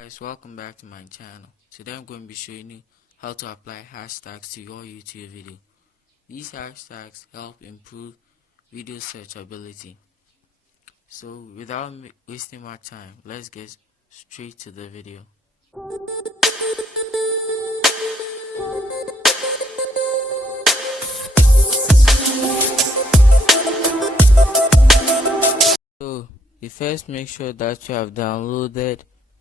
Guys, welcome back to my channel. Today I'm going to be showing you how to apply hashtags to your YouTube video. These hashtags help improve video searchability. So without wasting my time, let's get straight to the video. So you first make sure that you have downloaded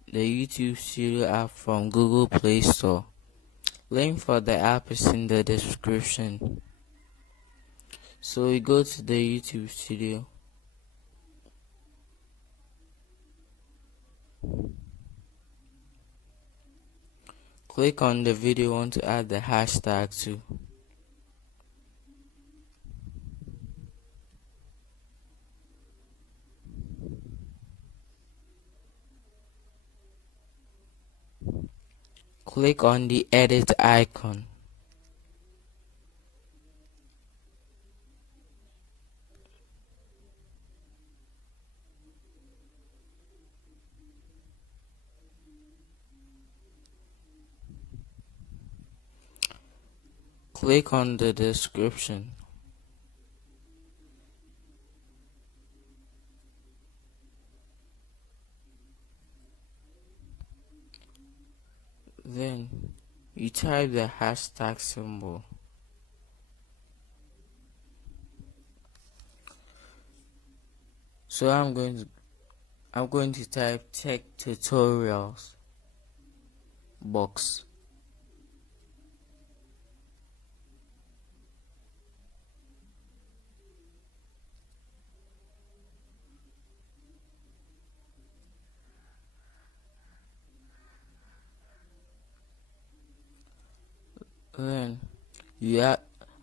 the YouTube Studio app from Google Play Store. Link for the app is in the description. So we go to the YouTube Studio. Click on the video you want to add the hashtag to. Click on the edit icon. Click on the description. Then you type the hashtag symbol. So I'm going to type tech tutorials box. Then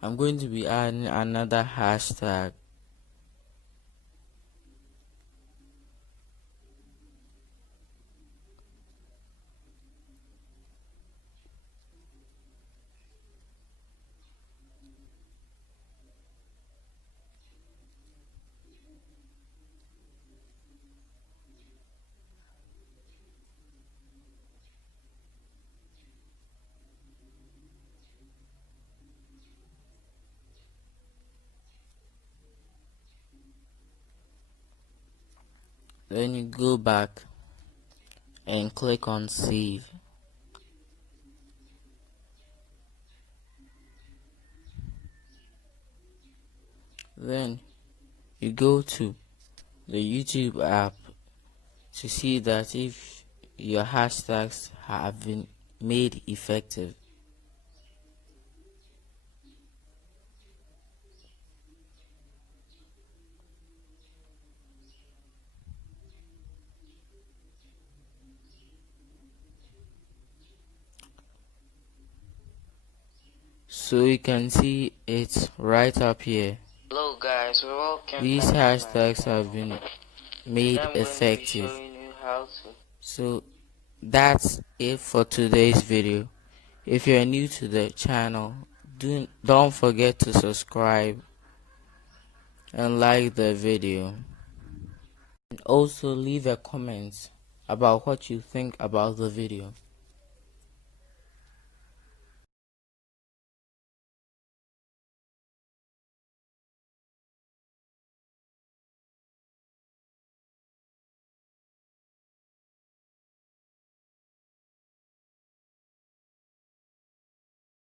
I'm going to be adding another hashtag. Then you go back and click on save. Then you go to the YouTube app to see that if your hashtags have been made effective. So you can see it right up here. Hello guys, welcome. These hashtags have been made effective. So that's it for today's video. If you're new to the channel, don't forget to subscribe and like the video. And also leave a comment about what you think about the video.